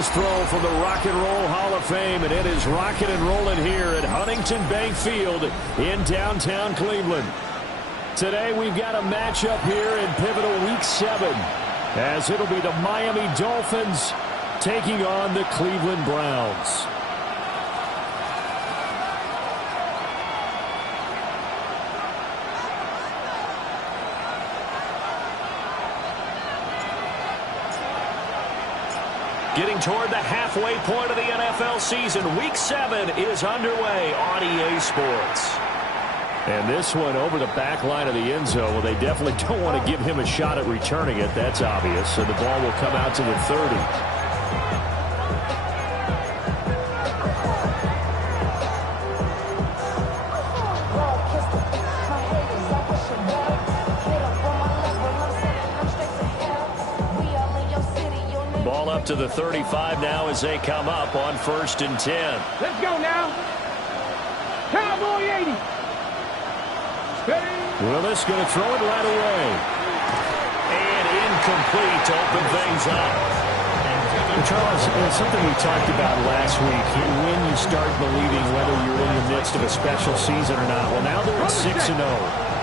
Browns throw from the Rock and Roll Hall of Fame, and it is rocking and rolling here at Huntington Bank Field in downtown Cleveland. Today we've got a matchup here in pivotal Week 7, as it'll be the Miami Dolphins taking on the Cleveland Browns. Getting toward the halfway point of the NFL season, Week 7 is underway on EA Sports. And this one over the back line of the end zone. Well, they definitely don't want to give him a shot at returning it. That's obvious. And the ball will come out to the 30. Ball up to the 35 now as they come up on 1st and 10. Let's go now. Cowboy 80. Willis going to throw it right away. And incomplete to open things up. Charles, something we talked about last week, when you start believing whether you're in the midst of a special season or not. Well, now they're at 6-0.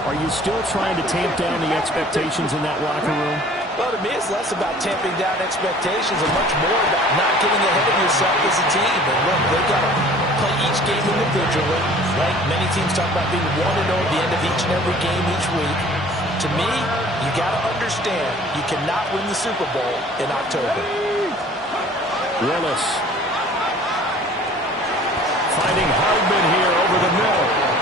Are you still trying to tamp down the expectations in that locker room? Well, to me, it's less about tamping down expectations and much more about not getting ahead of yourself as a team. And look, they've got to play each game individually, right? Many teams talk about being 1-0 at the end of each and every game each week. To me, you got to understand you cannot win the Super Bowl in October. Willis finding Hardman here over the middle.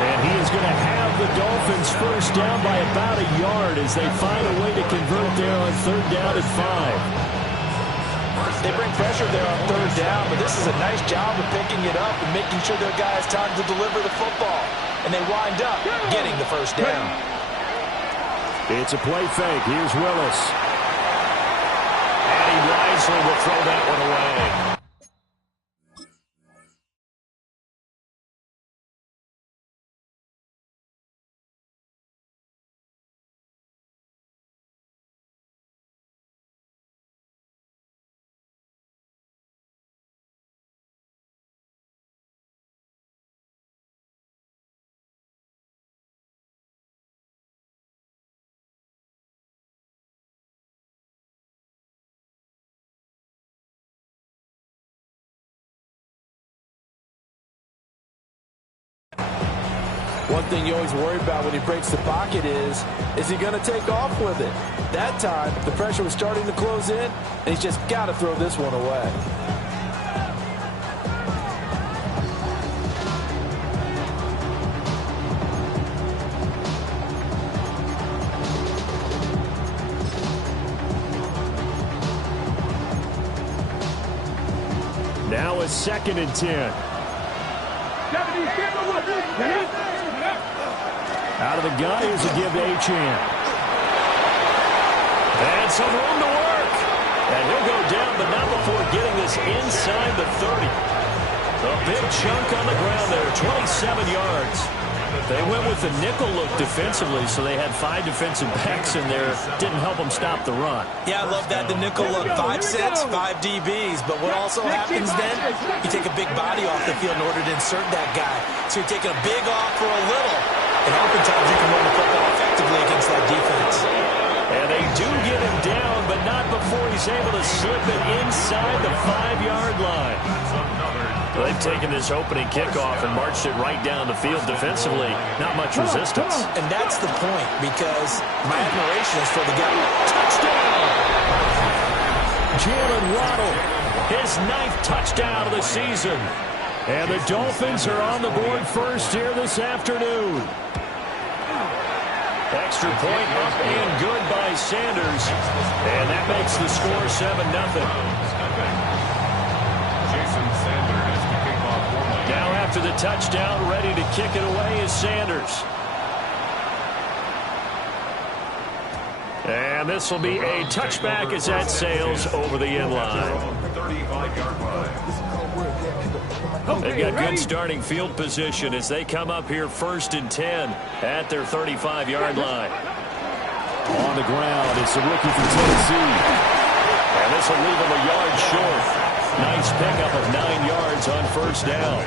And he is going to have the Dolphins first down by about a yard as they find a way to convert there on 3rd down and 5. They bring pressure there on 3rd down, but this is a nice job of picking it up and making sure their guy has time to deliver the football. And they wind up getting the first down. It's a play fake. Here's Willis. And he wisely will throw that one away. One thing you always worry about when he breaks the pocket is he going to take off with it? That time, the pressure was starting to close in, and he's just got to throw this one away. Now a 2nd and 10. Out of the gun, here's a give to Achane. And some room to work. And he'll go down, but not before getting this inside the 30. A big chunk on the ground there, 27 yards. They went with the nickel look defensively, so they had 5 defensive backs in there. Didn't help them stop the run. Yeah, I love that, the nickel look. 5 sets, 5 DBs. But what also happens then, you take a big body off the field in order to insert that guy. So you're taking a big off for a little. And oftentimes you can run the football effectively against that defense. And they do get him down, but not before he's able to slip it inside the 5-yard line. They've taken this opening kickoff and marched it right down the field defensively. Not much resistance. And that's the point, because my admiration is for the guy. Touchdown! Jalen Waddle, his 9th touchdown of the season. And the Dolphins are on the board first here this afternoon. Extra point up and good by Sanders. And that makes the score 7-0. Now after the touchdown, ready to kick it away is Sanders. And this will be a touchback as that sails over the end line. They've got good starting field position as they come up here 1st and 10 at their 35-yard line. On the ground, it's the rookie from Tennessee. And this will leave him a yard short. nice pickup of 9 yards on first down.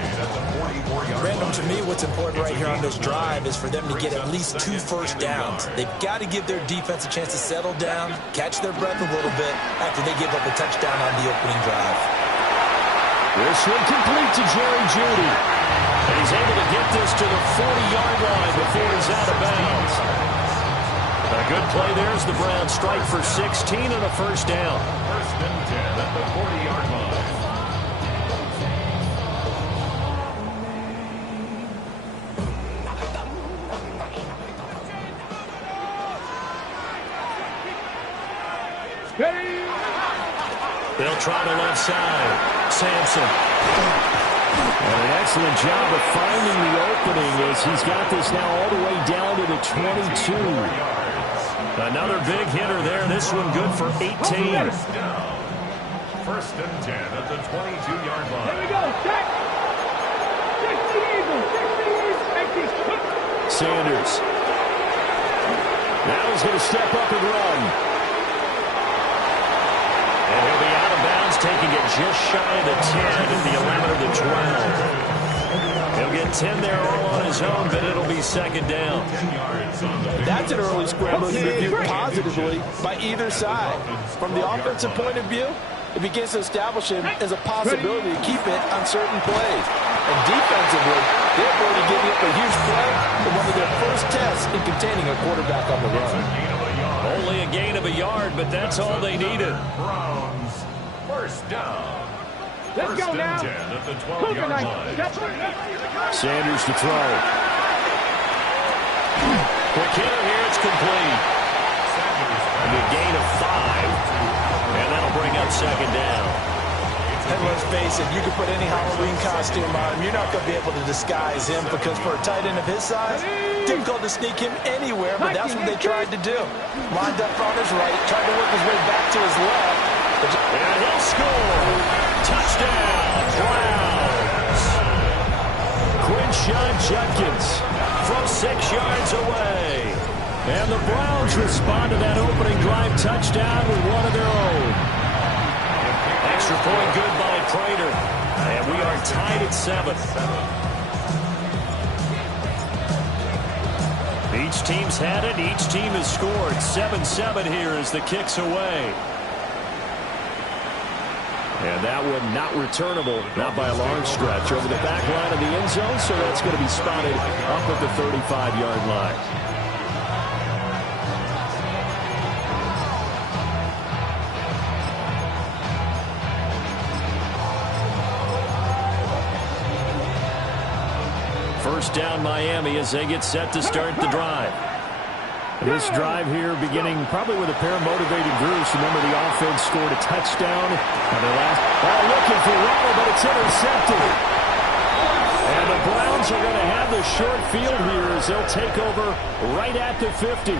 Random, to me, what's important right here on this drive is for them to get at least 2 first downs. They've got to give their defense a chance to settle down, catch their breath a little bit after they give up a touchdown on the opening drive. This one complete to Jerry Jeudy. And he's able to get this to the 40-yard line before he's out of bounds. A good play there as the Browns strike for 16 and a first down. First and 10 at the 40-yard line. They'll try the left side. Sampson. And an excellent job of finding the opening as he's got this now all the way down to the 22. Another big hitter there. This one good for 18. First and 10 at the 22-yard line. Here we go. Check. 60 Eagles. 60 Eagles. Sanders. Now he's going to step up and run. And he'll be out of bounds, taking it just shy of the 10 at the 11 or the 12. He'll get 10 there all on his own, but it'll be second down. That's an early scramble he reviewed positively by either side. From the offensive point of view, it begins to establish him as a possibility to keep it on certain plays. And defensively, they're going to give up a huge play in one of their first tests in containing a quarterback on the run. Only a gain of a yard, but that's all they needed. Browns, first down. Let's go now. 10 at the 12-yard line. Sanders to throw. Quick hitter here, it's complete. And a gain of 5. And that'll bring up second down. And let's face it, you could put any Halloween costume on him. You're not going to be able to disguise him because for a tight end of his size, difficult to sneak him anywhere, but that's what they tried to do. Lined up on his right, tried to work his way back to his left. And he'll score. Touchdown, Browns. Quinshon Judkins from 6 yards away. And the Browns respond to that opening drive touchdown with one of their own. Extra point good by Prater. And we are tied at 7. Each team's had it. Each team has scored. 7-7 here as the kick's away. And that one not returnable, not by a long stretch, over the back line of the end zone, so that's going to be spotted up at the 35-yard line. First down Miami as they get set to start the drive. This drive here beginning probably with a pair of motivated groups. Remember, the offense scored a touchdown on their last ball, looking for Waddle, but it's intercepted. And the Browns are going to have the short field here as they'll take over right at the 50.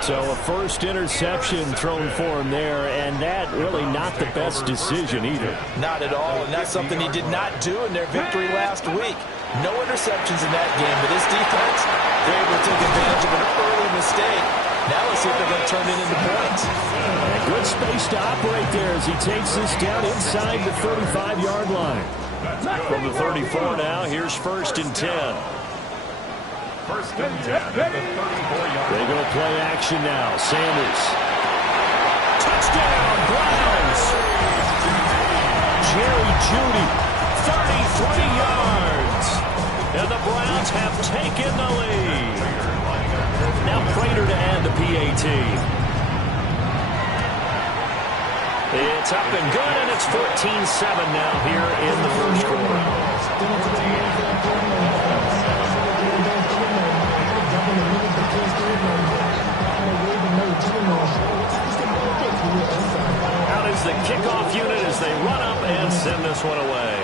So a first interception thrown for him there, and that really not the best decision either. Not at all, and that's something he did not do in their victory last week. No interceptions in that game, but this defense, they're able to take advantage of an early mistake. Now let's see if they're going to turn it into points. And good space to operate there as he takes this down inside the 35-yard line. From the 34 now, here's first and 10. First and 10 at the 34-yard line. They go play action now. Sanders. Touchdown, Browns! Jerry Jeudy, 33 yards. And the Browns have taken the lead. Now Prater to add the PAT. It's up and good, and it's 14-7 now here in the first quarter. Out is the kickoff unit as they run up and send this one away.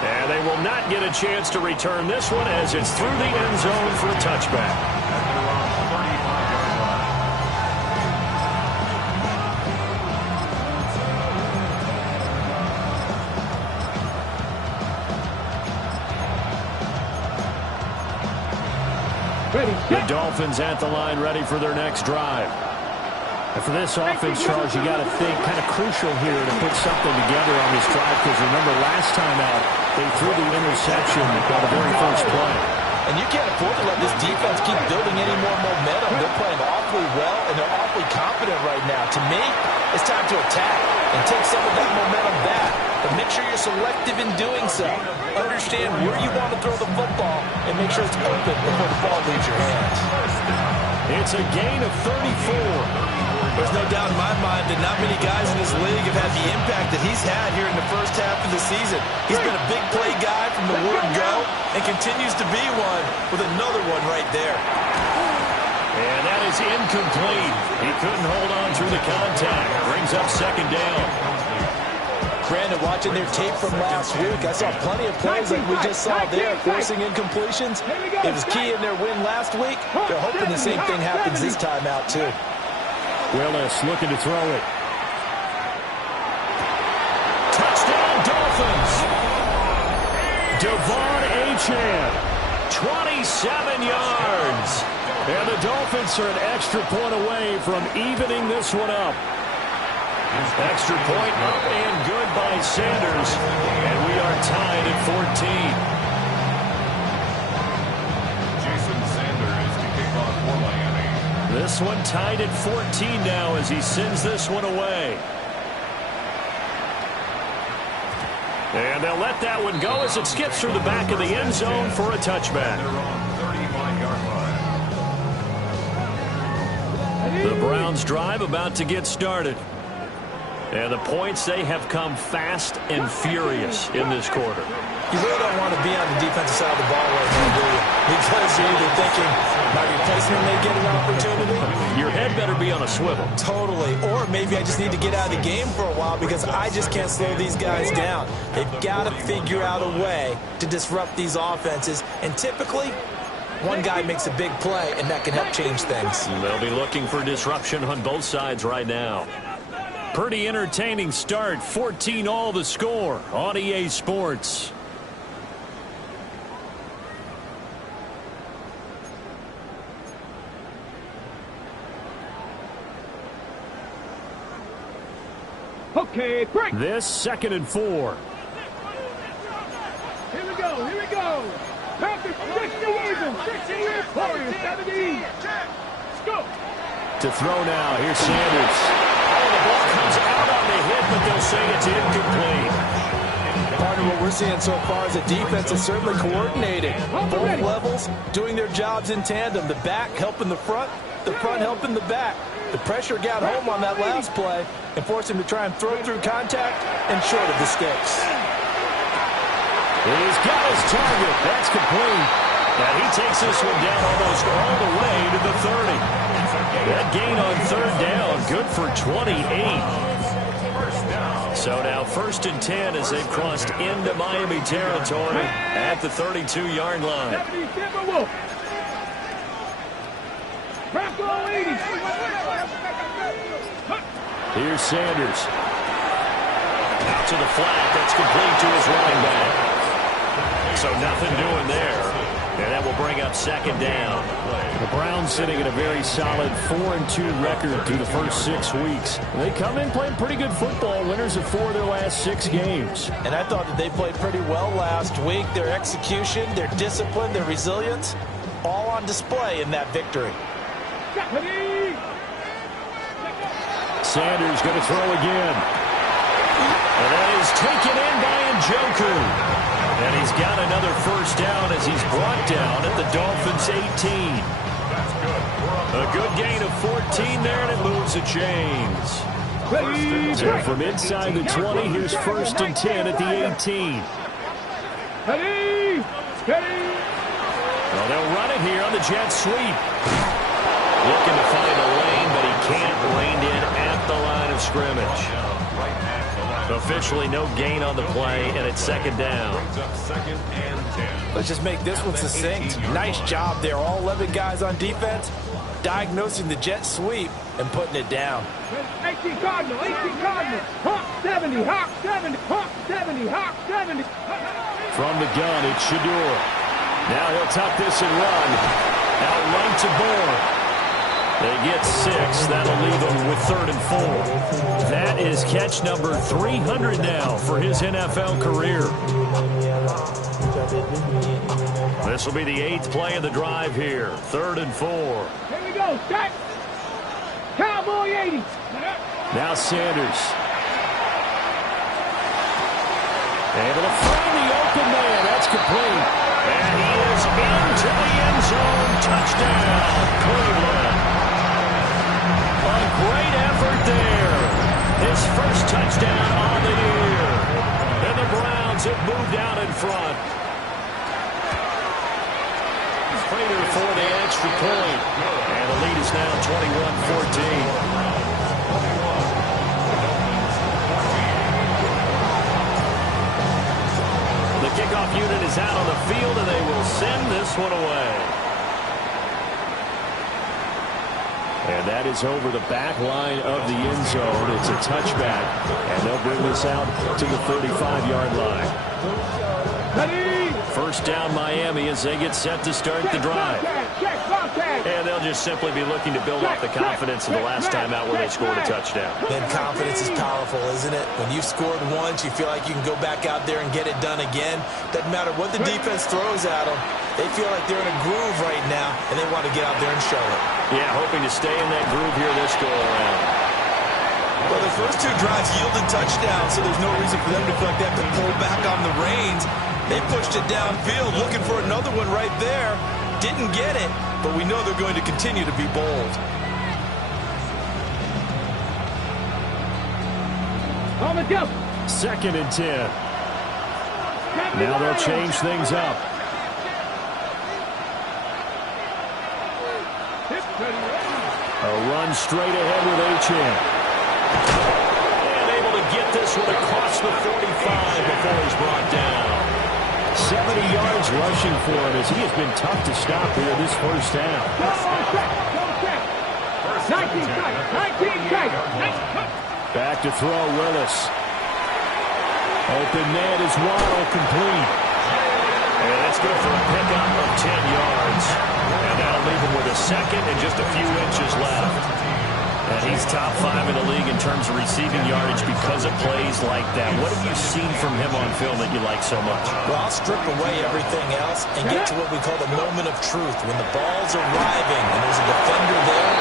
And they will not get a chance to return this one as it's through the end zone for a touchback. The Dolphins at the line ready for their next drive. For this offense, Charles, you got to think kind of crucial here to put something together on this drive, because remember last time out, they threw the interception on the very first play. And you can't afford to let this defense keep building any more momentum. They're playing awfully well, and they're awfully confident right now. To me, it's time to attack and take some of that momentum back. But make sure you're selective in doing so. Understand where you want to throw the football and make sure it's open before the ball leaves your hands. It's a gain of 34. There's no doubt in my mind that not many guys in this league have had the impact that he's had here in the first half of the season. He's been a big play guy from the word go and continues to be one with another one right there. And that is incomplete. He couldn't hold on through the contact. Brings up second down. Brandon, watching their tape from last week, I saw plenty of plays like we just saw there, forcing incompletions. It was key in their win last week. They're hoping the same thing happens this time out, too. Willis looking to throw it. Touchdown, Dolphins. Devon Achane, 27 yards. And the Dolphins are an extra point away from evening this one up. Extra point up and good by Sanders. And we are tied at 14. This one tied at 14 now as he sends this one away. And they'll let that one go as it skips through the back of the end zone for a touchback. The Browns drive about to get started. And the points, they have come fast and furious in this quarter. You really don't want to be on the defensive side of the ball right now, do you? Because you're either thinking, my replacement may get an opportunity. Your head better be on a swivel. Totally. Or maybe I just need to get out of the game for a while because I just can't slow these guys down. They've got to figure out a way to disrupt these offenses. And typically, one guy makes a big play, and that can help change things. They'll be looking for disruption on both sides right now. Pretty entertaining start. 14-all the score on EA Sports. Okay, break. This 2nd and 4. Here we go, here we go. Packers 60 even, 60 Warriors 70. Let's go. To throw now, here's Sanders. Oh, the ball comes out on the hit, but they'll say it's incomplete. Part of what we're seeing so far is the defense is certainly coordinated. Both levels doing their jobs in tandem. The back helping the front helping the back. The pressure got home on that last play and forced him to try and throw through contact and short of the sticks. He's got his target. That's complete. And he takes this one down almost all the way to the 30. That gain on 3rd down, good for 28. So now 1st and 10 as they've crossed into Miami territory at the 32-yard line. Here's Sanders. Out to the flat. That's complete to his running back. So nothing doing there. And that will bring up 2nd down. The Browns sitting at a very solid 4-2 record through the first 6 weeks. They come in playing pretty good football, winners of 4 of their last 6 games. And I thought that they played pretty well last week. Their execution, their discipline, their resilience, all on display in that victory. Sanders going to throw again. And that is taken in by Njoku. And he's got another 1st down as he's brought down at the Dolphins' 18. A good gain of 14 there, and it moves the chains. So from inside the 20, here's 1st and 10 at the 18. Well, they'll run it here on the jet sweep. Looking to find a lane, but he can't rein in at the line of scrimmage. Officially no gain on the play, and it's 2nd down. Let's just make this one succinct. Nice job there. All 11 guys on defense diagnosing the jet sweep and putting it down. 18 Cardinal, 18 Cardinal. Hawk 70, Hawk 70, Hawk 70, Hawk 70. From the gun, it's Shador. Now he'll tuck this and run. Out right to Bourne. They get 6. That'll leave them with 3rd and 4. That is catch number 300 now for his NFL career. This will be the 8th play of the drive here. 3rd and 4. Here we go. Start. Cowboy 80. Now Sanders. Able to find the open man. That's complete. And he is into the end zone. Touchdown, Cleveland. A great effort there. His first touchdown on the year. And the Browns have moved out in front. Prater for the extra point. And the lead is now 21-14. The kickoff unit is out on the field, and they will send this one away. And that is over the back line of the end zone. It's a touchback, and they'll bring this out to the 35-yard line. Ready. First down Miami as they get set to start the drive. And they'll just simply be looking to build off the confidence of the last time out where they scored a touchdown. And confidence is powerful, isn't it? When you've scored once, you feel like you can go back out there and get it done again. Doesn't matter what the defense throws at them. They feel like they're in a groove right now, and they want to get out there and show it. Yeah, hoping to stay in that groove here this go-around. Well, the first 2 drives yielded touchdowns, so there's no reason for them to feel like they have to pull back on the reins. They pushed it downfield, looking for another one right there. Didn't get it, but we know they're going to continue to be bold. On the jump. 2nd and 10. Now they'll change things up. A run straight ahead with Achane. And able to get this one across the 45 before he's brought down. 70 yards rushing for him as he has been tough to stop here this first half. 19 Back to throw, Willis. Open net is Waddle, complete. And that's good for a pickup of 10 yards. And that'll leave him with a second and just a few inches left. And he's top 5 in the league in terms of receiving yardage because of plays like that. What have you seen from him on film that you like so much? Well, I'll strip away everything else and get to what we call the moment of truth. When the ball's arriving and there's a defender there,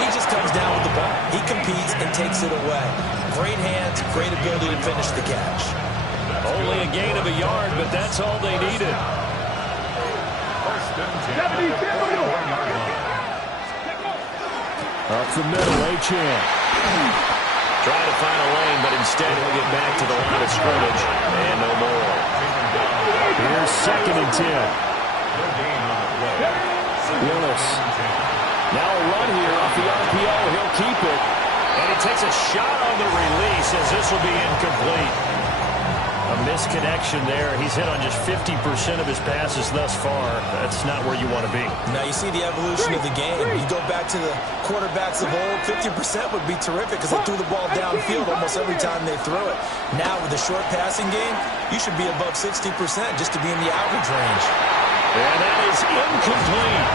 he just comes down with the ball. He competes and takes it away. Great hands, great ability to finish the catch. Only a gain of a yard, but that's all they needed. Up the middle, Achane. Trying to find a lane, but instead he'll get back to the line of scrimmage. And no more. Here's 2nd and 10. Willis. Now a run here off the RPO. He'll keep it. And he takes a shot on the release as this will be incomplete. A misconnection there. He's hit on just 50% of his passes thus far. That's not where you want to be. Now you see the evolution of the game. You go back to the quarterbacks of old, 50% would be terrific because they threw the ball downfield almost every time they threw it. Now with the short passing game, you should be above 60% just to be in the average range. And that is incomplete.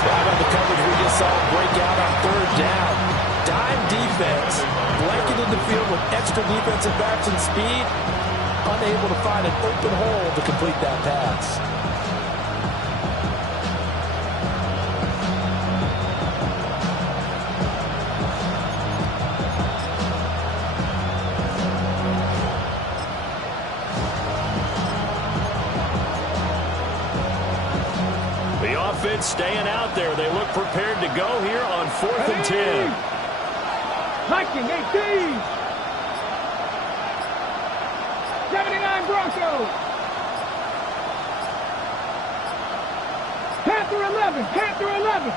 Right on the coverage we just saw break out on 3rd down. Dime defense, blanketed the field with extra defensive backs and speed, unable to find an open hole to complete that pass. The offense staying out there. They look prepared to go here on 4th and 10. Viking 18. 79 Broncos. Panther 11. Panther 11.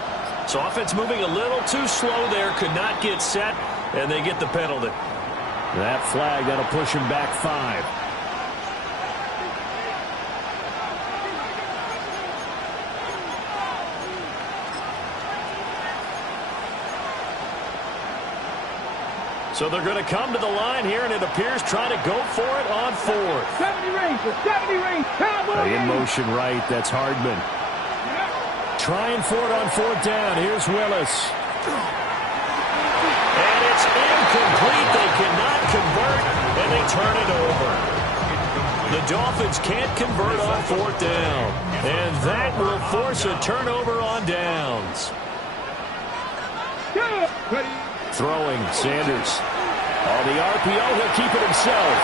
So offense moving a little too slow there. Could not get set, and they get the penalty. That flag, that'll push him back 5. So they're going to come to the line here, and it appears trying to go for it on 4th. 70 range. 70 range. Cowboy. In motion right. That's Hardman. trying for it on fourth down. Here's Willis. And it's incomplete. They cannot convert, and they turn it over. The Dolphins can't convert on fourth down, and that will force a turnover on downs. Throwing, Sanders. On the RPO, he'll keep it himself.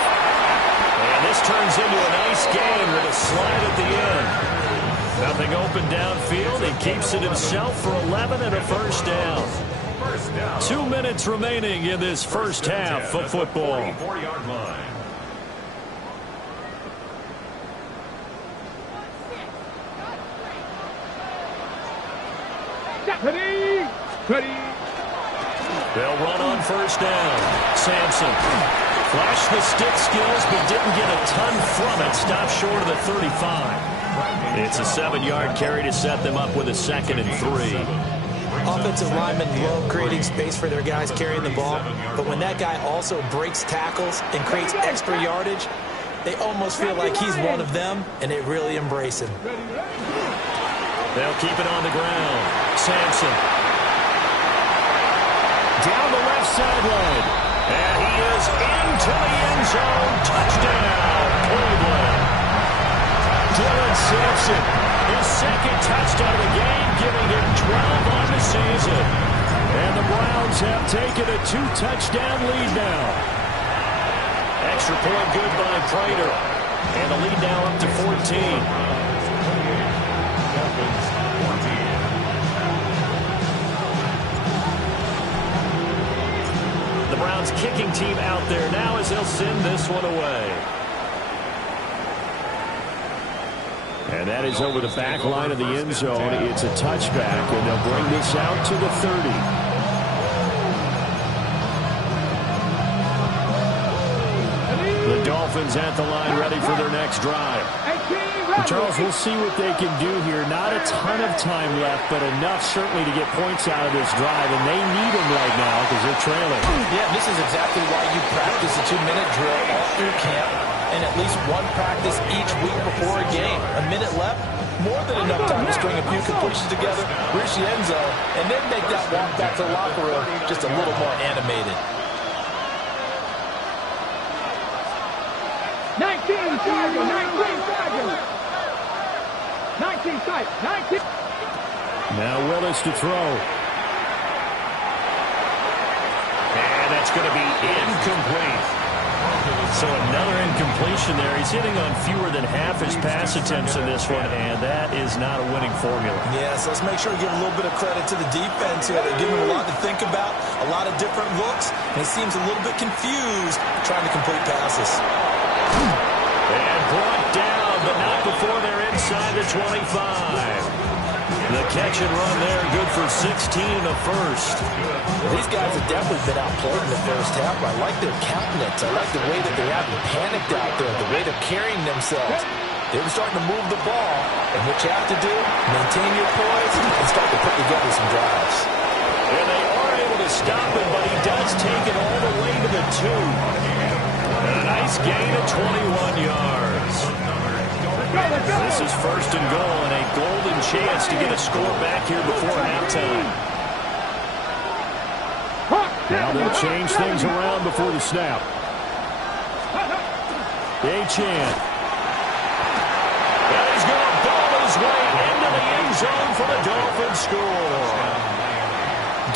And this turns into a nice game with a slide at the end. Nothing open downfield. He keeps it himself for 11 and a first down. 2 minutes remaining in this first half of football. Ready. They'll run on first down. Sampson flashed the stick skills, but didn't get a ton from it. Stopped short of the 35. It's a 7-yard carry to set them up with a 2nd and 3. Offensive linemen love creating space for their guys carrying the ball, but when that guy also breaks tackles and creates extra yardage, they almost feel like he's one of them, and they really embrace him. They'll keep it on the ground. Sampson. Down the left sideline. And he is into the end zone. Touchdown, Cleveland. Dylan Sampson, his 2nd touchdown of the game, giving him 12 on the season. And the Browns have taken a 2-touchdown lead now. Extra point good by Prater. And the lead now up to 14. The Browns kicking team out there now as they'll send this one away. And that is over the back line of the end zone. It's a touchback, and they'll bring this out to the 30. The Dolphins at the line ready for their next drive. Charles, we'll see what they can do here. Not a ton of time left, but enough certainly to get points out of this drive, and they need them right now because they're trailing. Yeah, this is exactly why you practice a 2-minute drill all through camp and at least one practice each week before a game. A minute left, more than enough time to string a few completions together, reach the end zone, and then make that walk back to the locker room just a little more animated. 19 seconds. 19 sight. 19. Now Willis to throw. And that's going to be incomplete. So another incompletion there. He's hitting on fewer than half his pass attempts in this one, and that is not a winning formula. Yes, let's make sure we give a little bit of credit to the defense here. They're giving him a lot to think about, a lot of different looks, and he seems a little bit confused trying to complete passes. And brought down, but not before they're inside the 25. The catch and run there, good for 16 and a first. These guys have definitely been outplayed in the first half. I like their countenance. I like the way that they haven't panicked out there, the way they're carrying themselves. They were starting to move the ball, and what you have to do, maintain your poise and start to put together some drives. And they are able to stop him, but he does take it all the way to the 2. And a nice gain of 21 yards. This is first and goal and a golden chance to get a score back here before halftime. Now they'll change things around before the snap. Achane. And he's going to ball his way into the end zone for the Dolphins score.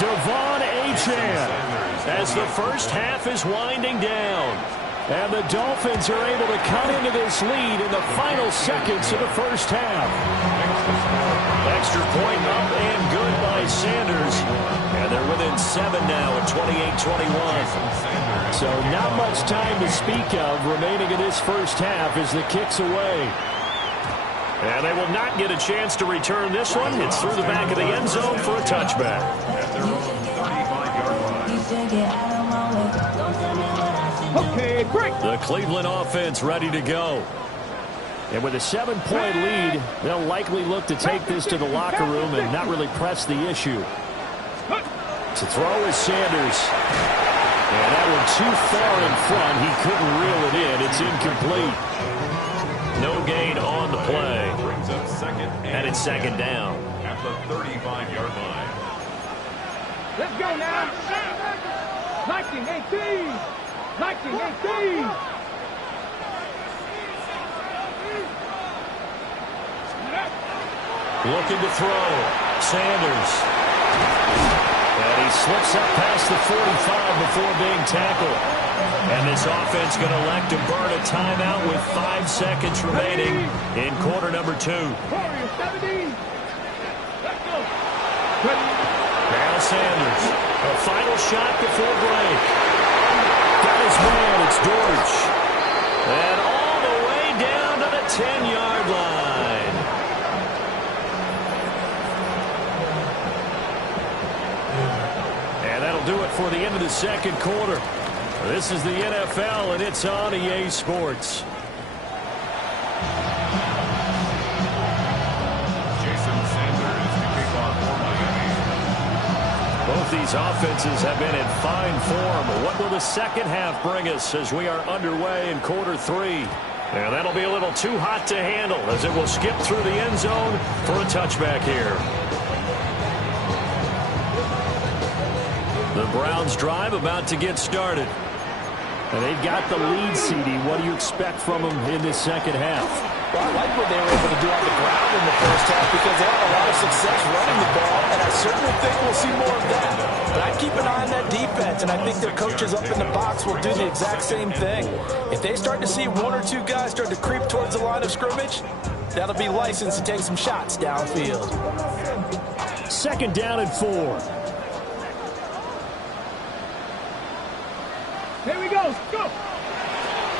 Devon Achane as the first half is winding down. And the Dolphins are able to cut into this lead in the final seconds of the first half. Extra point up and good by Sanders. And they're within 7 now at 28-21. So not much time to speak of remaining in this first half as the kick's away. And they will not get a chance to return this one. It's through the back of the end zone for a touchback. Okay, break. The Cleveland offense ready to go. And with a 7-point lead, they'll likely look to take this to the locker room and not really press the issue. To throw is Sanders. And that one too far in front. He couldn't reel it in. It's incomplete. No gain on the play. And it's second down. the 35-yard line. Let's go now. 1918. 1918. Looking to throw. Sanders. And he slips up past the 45 before being tackled. And this offense going to elect to burn a timeout with 5 seconds remaining in quarter number 2. Warriors 17. Let's go. Now Sanders. A final shot before break. Got his man. It's Dortch. And all the way down to the 10-yard line. And that'll do it for the end of the second quarter. This is the NFL, and it's on EA Sports. Jason Sanders to kick off for Miami. Both these offenses have been in fine form. What will the second half bring us as we are underway in quarter 3? And that'll be a little too hot to handle as it will skip through the end zone for a touchback here. The Browns drive about to get started. And they've got the lead, CD. What do you expect from them in this second half? Well, I like what they were able to do on the ground in the first half because they had a lot of success running the ball, and I certainly think we'll see more of that. But I'd keep an eye on that defense, and I think their coaches up in the box will do the exact same thing. If they start to see 1 or 2 guys start to creep towards the line of scrimmage, that'll be licensed to take some shots downfield. Second down and 4. Here we go. Go.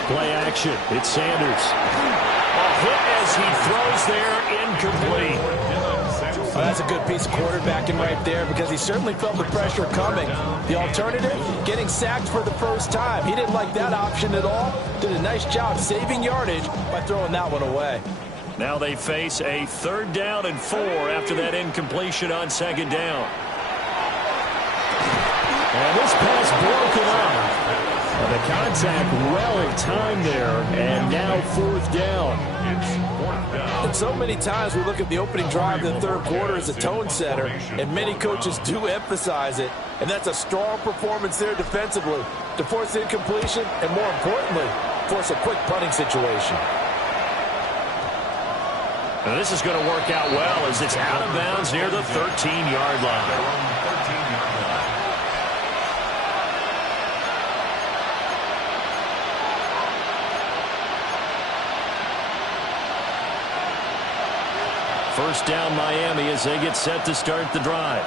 Play action. It's Sanders. A hit as he throws there, incomplete. Well, that's a good piece of quarterbacking right there because he certainly felt the pressure coming. The alternative, getting sacked for the first time. He didn't like that option at all. Did a nice job saving yardage by throwing that one away. Now they face a third down and 4 after that incompletion on second down. And this pass broken up. The contact well timed there, and now fourth down. And so many times we look at the opening drive of the third quarter as a tone setter, and many coaches do emphasize it, and that's a strong performance there defensively to force incompletion and, more importantly, force a quick punting situation. Now this is going to work out well as it's out of bounds near the 13-yard line. First down Miami as they get set to start the drive.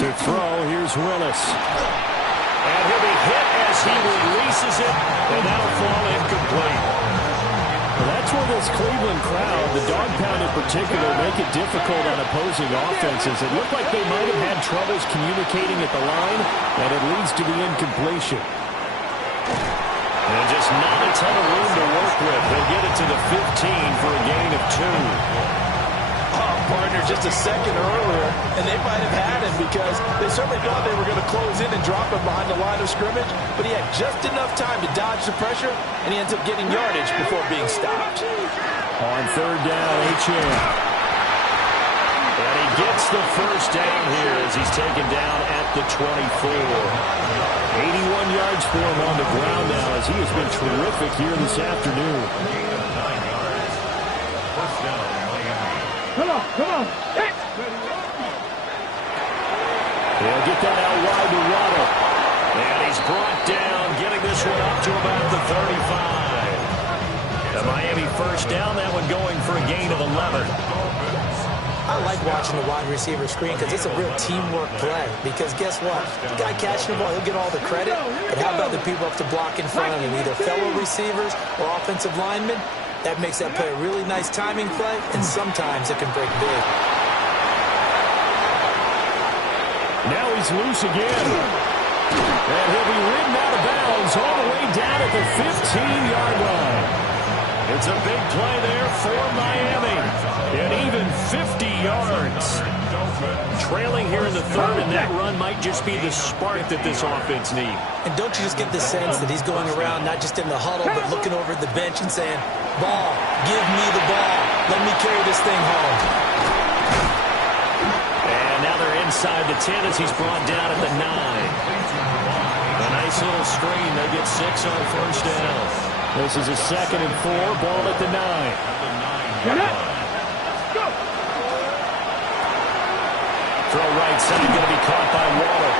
To throw, here's Willis. And he'll be hit as he releases it, and that'll fall incomplete. Well, that's where this Cleveland crowd, the dog pound in particular, make it difficult on opposing offenses. It looked like they might have had troubles communicating at the line, and it leads to the incompletion. And just not a ton of room to work with. They'll get it to the 15 for a gain of 2. Oh, partner, just a second earlier, and they might have had him because they certainly thought they were going to close in and drop him behind the line of scrimmage, but he had just enough time to dodge the pressure, and he ends up getting yardage before being stopped. On third down, H.M. And he gets the first down here as he's taken down at the 24. 81 yards for him on the ground now as he has been terrific here this afternoon. Come on, come on. They'll get that out wide to Waddle. And he's brought down, getting this one up to about the 35. The Miami first down, that one going for a gain of 11. I like watching the wide receiver screen because it's a real teamwork play. Because guess what? The guy catching the ball, he'll get all the credit. But how about the people up to block in front of him, either fellow receivers or offensive linemen? That makes that play a really nice timing play, and sometimes it can break big. Now he's loose again. And he'll be ridden out of bounds all the way down at the 15-yard line. It's a big play there for Miami. And even 50 yards. Trailing here in the third, and that run might just be the spark that this offense needs. And don't you just get the sense that he's going around not just in the huddle, but looking over at the bench and saying, ball, give me the ball. Let me carry this thing home. And now they're inside the 10 as he's brought down at the 9. A nice little screen. They get 6 on first down. This is a 2nd and 4. Ball at the 9. Throw right side, going to be caught by Waller.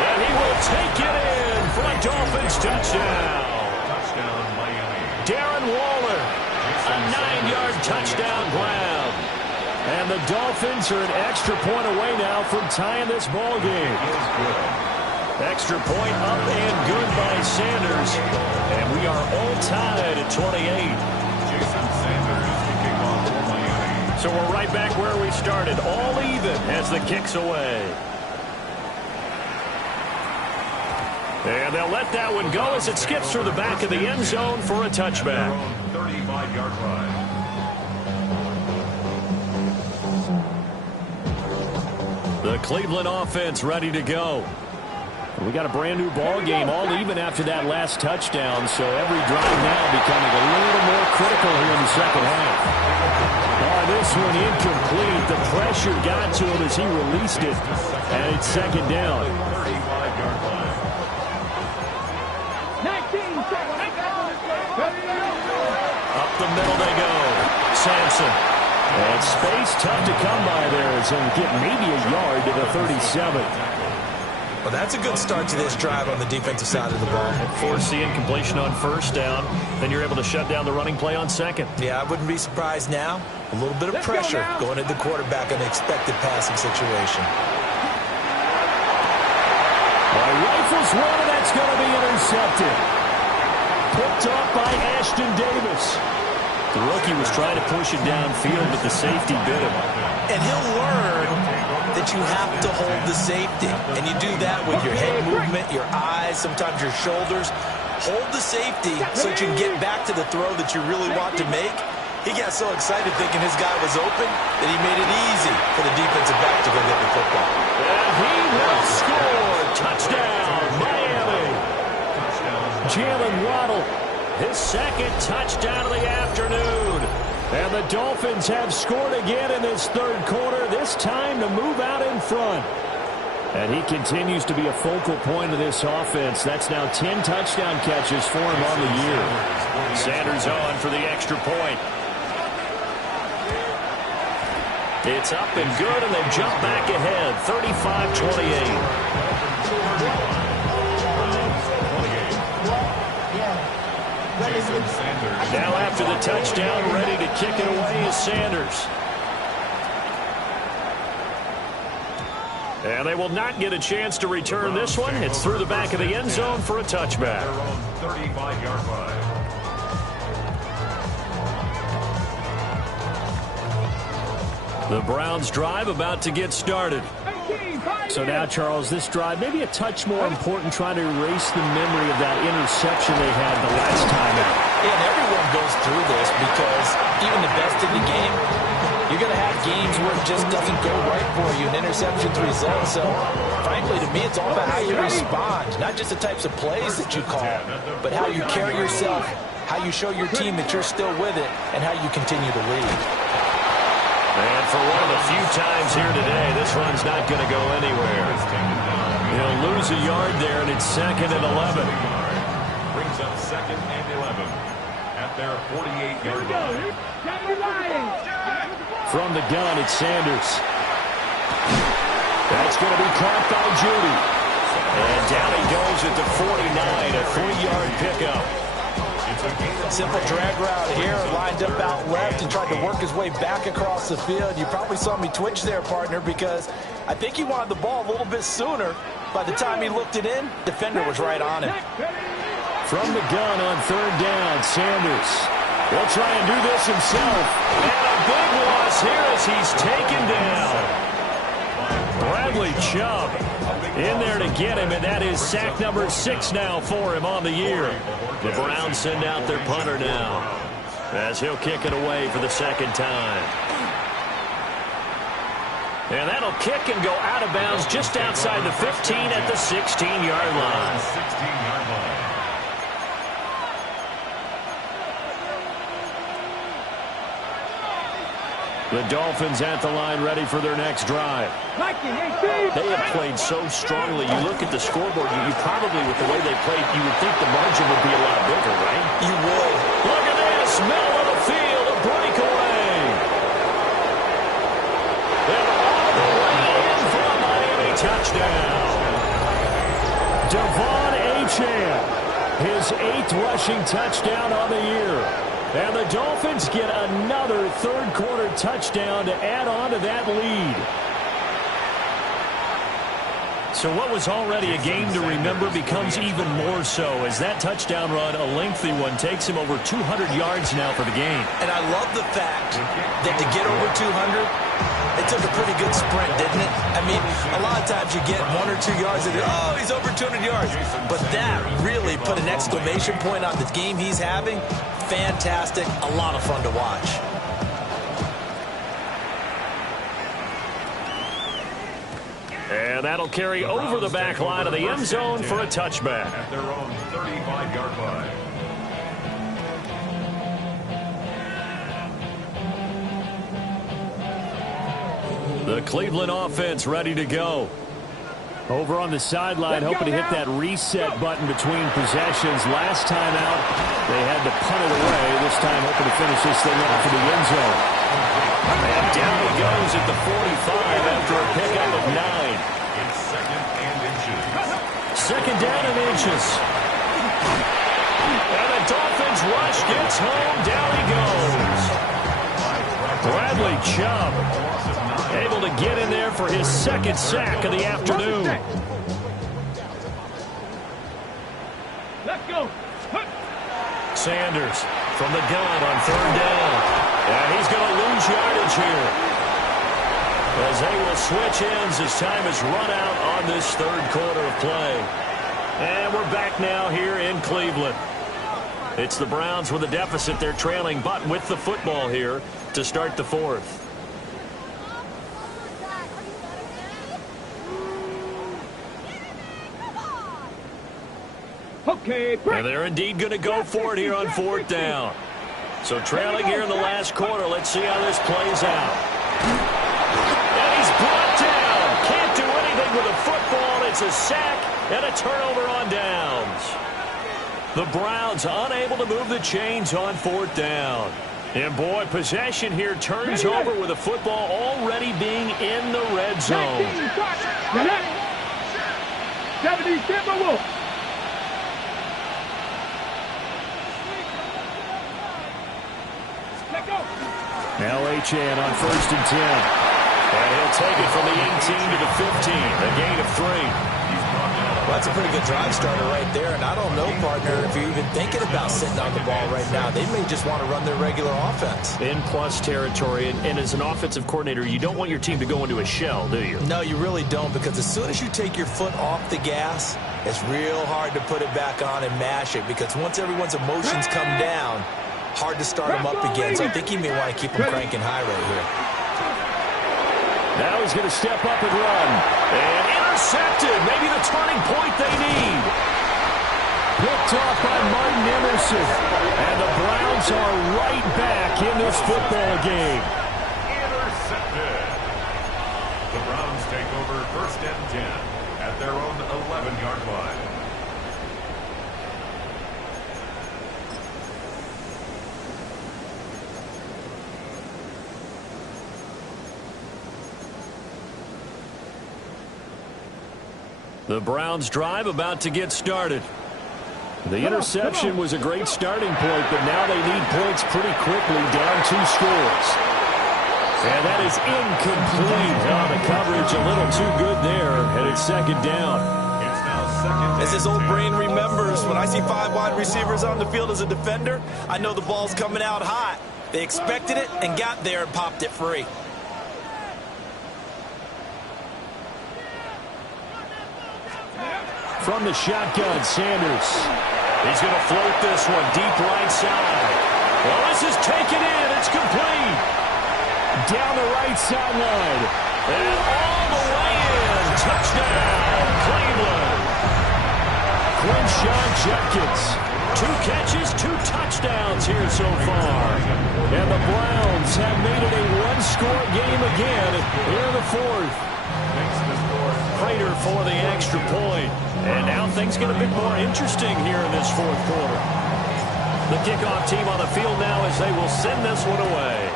And he will take it in for a Dolphins touchdown. Touchdown, Miami. Darren Waller, a 9-yard touchdown grab. And the Dolphins are an extra point away now from tying this ball game. Extra point up and good by Sanders. And we are all tied at 28. Jason Sanders to kick off for Miami. So we're right back where we started, all even as the kick's away. And they'll let that one go as it skips through the back of the end zone for a touchback. 35-yard line. The Cleveland offense ready to go. We got a brand new ball game, all even after that last touchdown, so every drive now becoming a little more critical here in the second half. This one incomplete. The pressure got to him as he released it, and it's 2nd down. 35-yard line. 19 seconds. Up the middle they go. Sampson. And space tough to come by there as he'll get maybe a yard to the 37. Well, that's a good start to this drive on the defensive side of the ball. Force the incompletion on first down. Then you're able to shut down the running play on second. Yeah, I wouldn't be surprised now. A little bit of pressure going at the quarterback in an expected passing situation. Well, rifles one, and that's going to be intercepted. Picked off by Ashton Davis. The rookie was trying to push it downfield, but the safety bit him. And he'll learn that you have to hold the safety. And you do that with your head movement, your eyes, sometimes your shoulders. Hold the safety so that you can get back to the throw that you really want to make. He got so excited thinking his guy was open that he made it easy for the defensive back to go get the football. And he will score. Touchdown, Miami. Jalen Waddle, his 2nd touchdown of the afternoon. And the Dolphins have scored again in this third quarter, this time to move out in front. And he continues to be a focal point of this offense. That's now 10 touchdown catches for him on the year. Sanders on for the extra point. It's up and good, and they jump back ahead, 35-28. Now after the touchdown, ready to kick it away is Sanders. And they will not get a chance to return this one. It's through the back of the end zone for a touchback. 35-yard line. The Browns drive about to get started. So now, Charles, this drive maybe a touch more important, trying to erase the memory of that interception they had the last time out. Yeah, and everyone goes through this because even the best in the game, you're going to have games where it just doesn't go right for you, and interceptions result. So, frankly, to me, it's all about how you respond, not just the types of plays that you call, but how you carry yourself, how you show your team that you're still with it, and how you continue to lead. And for one of the few times here today, this run's not going to go anywhere. He'll lose a yard there, and it's 2nd and 11. Brings up 2nd and 11 at their 48-yard line. From the gun, it's Sanders. That's going to be caught by Judy. And down he goes at the 49, a 3-yard pickup. Simple drag route here, lined up out left and tried to work his way back across the field. You probably saw me twitch there, partner, because I think he wanted the ball a little bit sooner. By the time he looked it in, defender was right on him. From the gun on 3rd down, Sanders will try and do this himself. And a big loss here as he's taken down. Bradley Chubb in there to get him, and that is sack number 6 now for him on the year. The Browns send out their punter now. as he'll kick it away for the second time. And that'll kick and go out of bounds just outside the 15 at the 16-yard line. 16-yard line. The Dolphins at the line ready for their next drive. They have played so strongly. You look at the scoreboard, you probably, with the way they played, you would think the margin would be a lot bigger, right? You would. Look at this. Middle of the field, a breakaway. And all the way in for a Miami touchdown. Devon Achane, his 8th rushing touchdown on the year. And the Dolphins get another third-quarter touchdown to add on to that lead. So what was already a game to remember becomes even more so as that touchdown run, a lengthy one, takes him over 200 yards now for the game. And I love the fact that to get over 200, it took a pretty good sprint, didn't it? I mean, a lot of times you get 1 or 2 yards and oh, he's over 200 yards. But that really put an exclamation point on the game he's having. Fantastic, a lot of fun to watch. And that'll carry over the back line of the end zone for a touchback. At their own 35-yard line. The Cleveland offense ready to go. Over on the sideline, hoping to hit that reset button between possessions. Last time out, they had to punt it away. This time, hoping to finish this thing off in the end zone. And down he goes at the 45 after a pickup of 9. It's second and inches. Second down and inches. And the Dolphins rush gets home. Down he goes. Bradley Chubb able to get in there for his second sack of the afternoon. Let's go. Sanders from the gun on third down. And he's going to lose yardage here, as they will switch ends as time is run out on this third quarter of play. And we're back now here in Cleveland. It's the Browns with a deficit. They're trailing, but with the football here to start the fourth. Okay, and they're indeed going to go for it here on fourth down. So trailing here in the last quarter. Let's see how this plays out. And he's brought down. Can't do anything with a football. It's a sack and a turnover on downs. The Browns unable to move the chains on fourth down. And boy, possession here turns over with a football already being in the red zone. 70 Timberwolves. Now Achane on 1st and 10. And he'll take it from the 18 to the 15. A gain of 3. Well, that's a pretty good drive starter right there. And I don't know, partner, if you're even thinking about sitting on the ball right now. They may just want to run their regular offense. In plus territory. And as an offensive coordinator, you don't want your team to go into a shell, do you? No, you really don't, because as soon as you take your foot off the gas, it's real hard to put it back on and mash it, because once everyone's emotions come down, hard to start them up again. So I think he may want to keep them cranking high right here. Now he's going to step up and run. And intercepted. Maybe the turning point they need. Picked off by Martin Emerson. And the Browns are right back in this football game. Intercepted. The Browns take over 1st and 10 at their own 11-yard line. The Browns drive about to get started. The interception was a great starting point, but now they need points pretty quickly, down 2 scores. And that is incomplete. Oh, the coverage a little too good there, and it's second down. It's now second. As his old brain remembers, when I see 5 wide receivers on the field as a defender, I know the ball's coming out hot. They expected it and got there and popped it free. From the shotgun, Sanders. He's going to float this one deep right side. Well, this is taken in. It's complete. Down the right sideline. And all the way in. Touchdown, Cleveland. Quinshon Judkins. 2 catches, 2 touchdowns here so far. And the Browns have made it a one-score game again here in the 4th. Prater for the extra point. And now things get a bit more interesting here in this 4th quarter. The kickoff team on the field now as they will send this one away.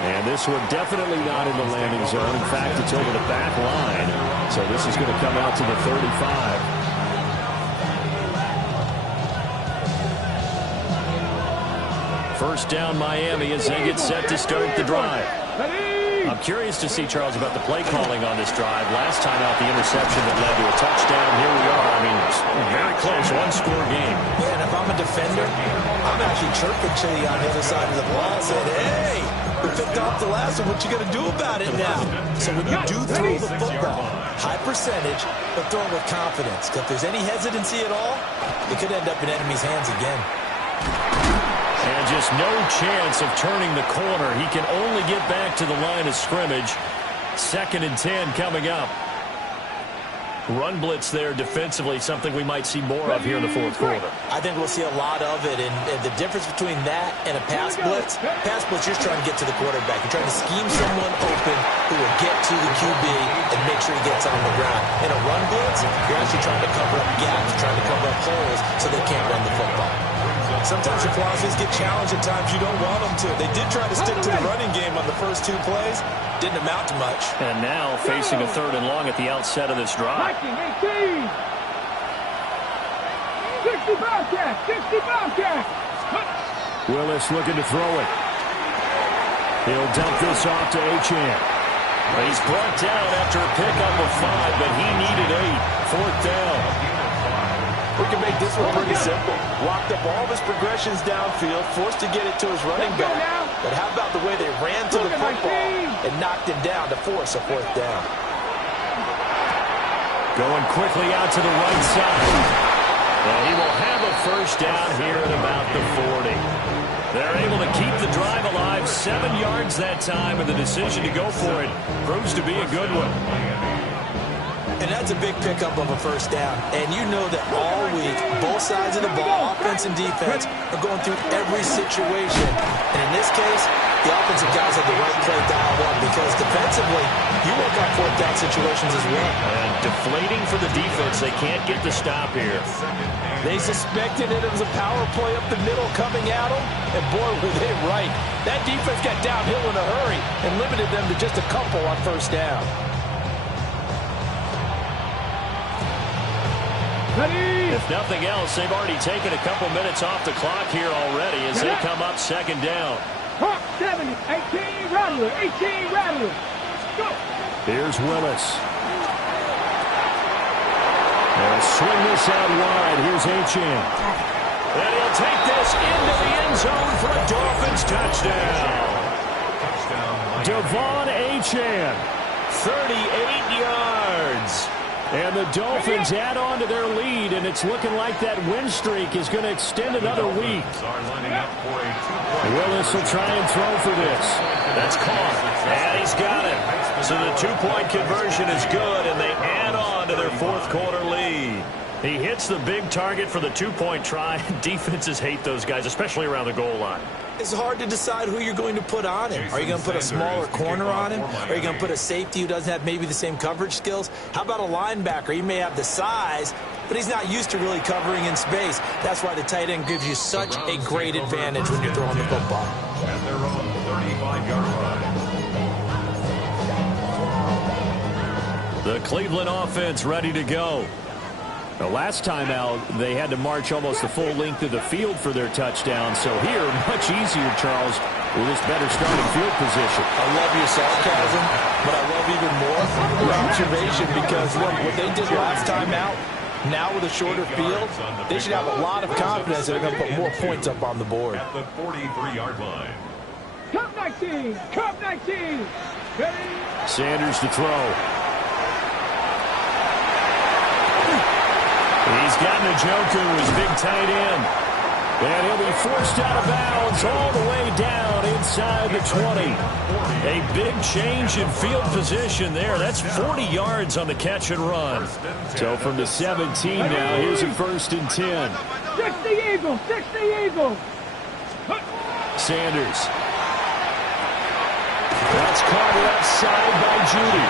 And this one definitely not in the landing zone. In fact, it's over the back line. So this is going to come out to the 35. First down Miami as they get set to start the drive. I'm curious to see, Charles, about the play calling on this drive. Last time out, the interception that led to a touchdown. Here we are. I mean, very close, one-score game. Yeah, and if I'm a defender, I'm actually chirping Chili on the other side of the ball saying, hey, we picked off the last one. What you going to do about it now? So when you do throw the football, high percentage, but throw it with confidence. Because if there's any hesitancy at all, it could end up in enemy's hands again. And just no chance of turning the corner. He can only get back to the line of scrimmage. 2nd and 10 coming up. Run blitz there defensively, something we might see more of here in the 4th quarter. I think we'll see a lot of it. And the difference between that and a pass blitz, you're just trying to get to the quarterback. You're trying to scheme someone open who will get to the QB and make sure he gets on the ground. In a run blitz, you're actually trying to cover up gaps, trying to cover up holes so they can't run the football. Sometimes your philosophies get challenged at times you don't want them to. They did try to stick to the running game on the first 2 plays. Didn't amount to much. And now facing a 3rd and long at the outset of this drive. 60 Bobcats. Willis looking to throw it. He'll dump this off to Achane. He's brought down after a pickup of 5, but he needed 8. 4th down. We can make this one pretty simple. Locked up all of his progressions downfield, forced to get it to his running back. But how about the way they ran to the football and knocked him down to force a 4th down? Going quickly out to the right side. And he will have a first down here at about the 40. They're able to keep the drive alive. 7 yards that time, and the decision to go for it proves to be a good one. And that's a big pickup of a first down. And you know that all week, both sides of the ball, offense and defense, are going through every situation. And in this case, the offensive guys have the right play dialed up because defensively, you work on 4th down situations as well. And deflating for the defense. They can't get the stop here. They suspected it was a power play up the middle coming at them, and boy, were they right. That defense got downhill in a hurry and limited them to just a couple on first down. If nothing else, they've already taken a couple minutes off the clock here already as they come up 2nd down. 70, 18, Rattler, 18, Rattler. Go. Here's Willis. They'll swing this out wide. Here's Achane. And he'll take this into the end zone for a Dolphins touchdown. Devon Achane, 38 yards. And the Dolphins add on to their lead, and it's looking like that win streak is going to extend another week. Willis will try and throw for this. That's caught, and he's got it. So the 2-point conversion is good, and they add on to their 4th quarter lead. He hits the big target for the 2-point try. Defenses hate those guys, especially around the goal line. It's hard to decide who you're going to put on him. Are you going to put a smaller corner on him? Are you going to put a safety who doesn't have maybe the same coverage skills? How about a linebacker? He may have the size, but he's not used to really covering in space. That's why the tight end gives you such a great advantage when you're throwing the football. At their own 35-yard line. The Cleveland offense ready to go. The last time out, they had to march almost the full length of the field for their touchdown. So here, much easier, Charles, with this better starting field position. I love your sarcasm, but I love even more your observation because, look, what they did last time out, now with a shorter field, they should have a lot of confidence that they're going to put more points up on the board. At the 43-yard line. Cup 19, Cup 19. Ready? Sanders to throw. He's got Njoku, his big tight end. And he'll be forced out of bounds all the way down inside the 20. A big change in field position there. That's 40 yards on the catch and run. So from the 17 now, here's a 1st and 10. 60 Eagles, 60 Eagles. Sanders. That's caught left side by Judy.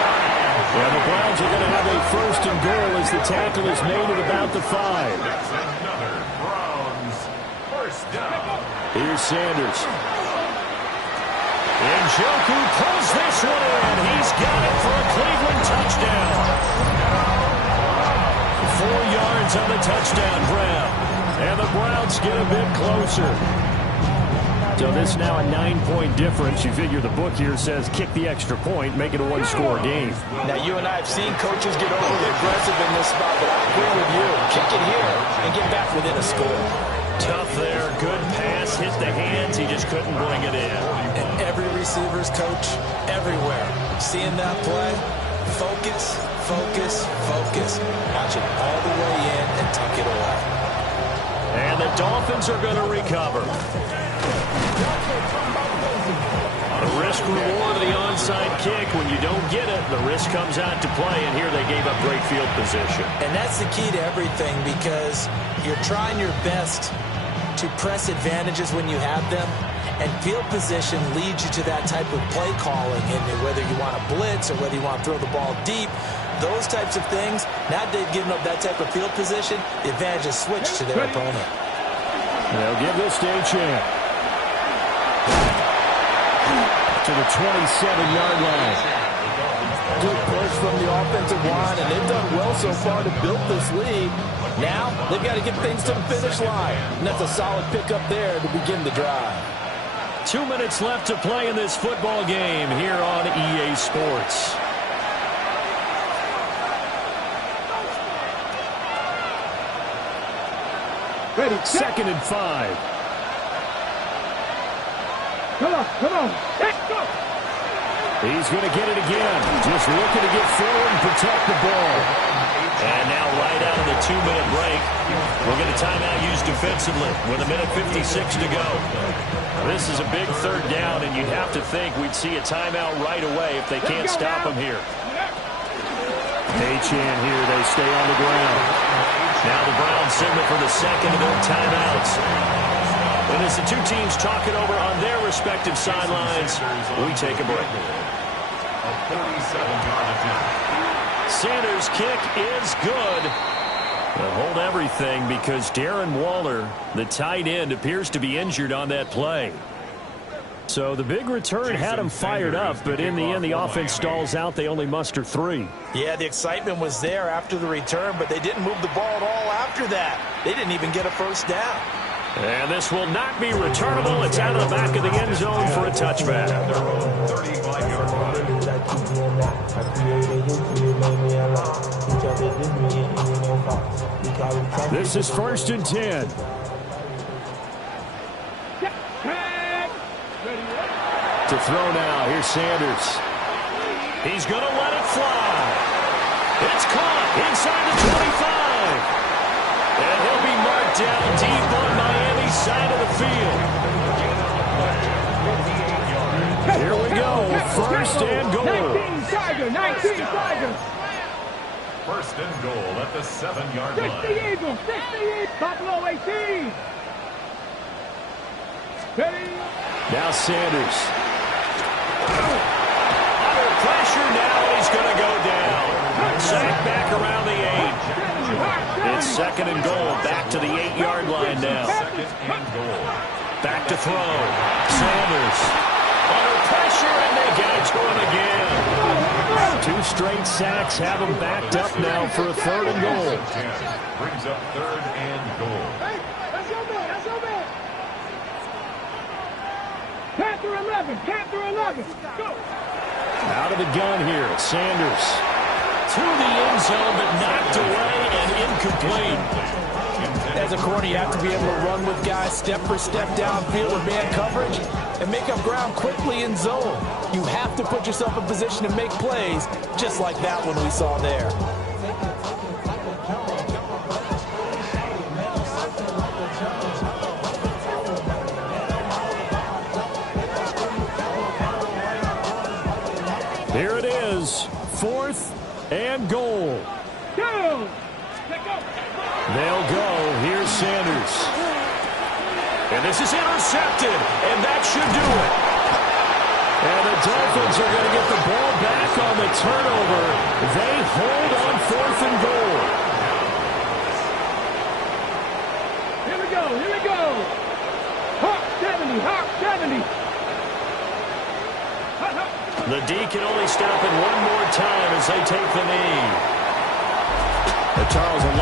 And the Browns are going to have a 1st and goal as the tackle is made at about the 5. Here's Sanders. Njoku pulls this one in. He's got it for a Cleveland touchdown. 4 yards on the touchdown grab. And the Browns get a bit closer. So this now a 9-point difference. You figure the book here says kick the extra point, make it a 1-score game. Now, you and I have seen coaches get overly aggressive in this spot, but I agree with you. Kick it here and get back within a score. Tough there. Good pass. Hit the hands. He just couldn't bring it in. And every receiver's coach everywhere. Seeing that play, focus, focus, focus. Watch it all the way in and tuck it away. And the Dolphins are going to recover. The risk reward of the onside kick. When you don't get it, the risk comes out to play, and here they gave up great field position. And that's the key to everything, because you're trying your best to press advantages when you have them, and field position leads you to that type of play calling, and whether you want to blitz or whether you want to throw the ball deep, those types of things. Now they've given up that type of field position, the advantage is switched to their opponent. They'll give this to A-Chan. To the 27-yard line. Good push from the offensive line, and they've done well so far to build this lead. Now they've got to get things to the finish line, and that's a solid pickup there to begin the drive. 2 minutes left to play in this football game here on EA Sports. Ready, 2nd and 5. Come on, let's go. He's going to get it again. Just looking to get forward and protect the ball. And now right out of the 2-minute break, we'll get a timeout used defensively with 1:56 to go. This is a big 3rd down, and you'd have to think we'd see a timeout right away if they can't stop him here. A-Chan here, they stay on the ground. Now the Browns signal for the 2nd of their timeouts. And as the two teams talk it over on their respective sidelines, we take a break. A 47-yard attempt. Sanders' kick is good. They'll hold everything because Darren Waller, the tight end, appears to be injured on that play. So the big return had him fired up, but in the end, the offense stalls out. They only muster 3. Yeah, the excitement was there after the return, but they didn't move the ball at all after that. They didn't even get a 1st down. And this will not be returnable. It's out of the back of the end zone for a touchback. This is 1st and 10. To throw now. Here's Sanders. He's going to let it fly. It's caught inside the 25. And he'll be marked down deep on Miami's side of the field. Here we go. 1st and goal. 19 Tigers. 1st and goal at the 7-yard 60 line. Eagles, 60 Buffalo 18. Ready. Now Sanders. Under pressure now, he's going to go down. Sacked back around the 8. It's 2nd and goal. Back to the 8-yard line now. 2nd and goal. Back to throw. Sanders. Under pressure, and they get it to him again. 2 straight sacks have him backed up now for a 3rd and goal. Brings up 3rd and goal. That's your man. Panther 11. Go. Out of the gun here. Sanders. To the end zone, but knocked away and incomplete. As a corner, you have to be able to run with guys step for step downfield with man coverage and make up ground quickly in zone. You have to put yourself in position to make plays, just like that one we saw there. And goal. Go! They'll go. Here's Sanders. And this is intercepted, and that should do it. And the Dolphins are going to get the ball back on the turnover. They hold on 4th and goal. Here we go, here we go. Hawk 70, Hawk 70. The D can only stop it one more time as they take the knee. Charles, a lot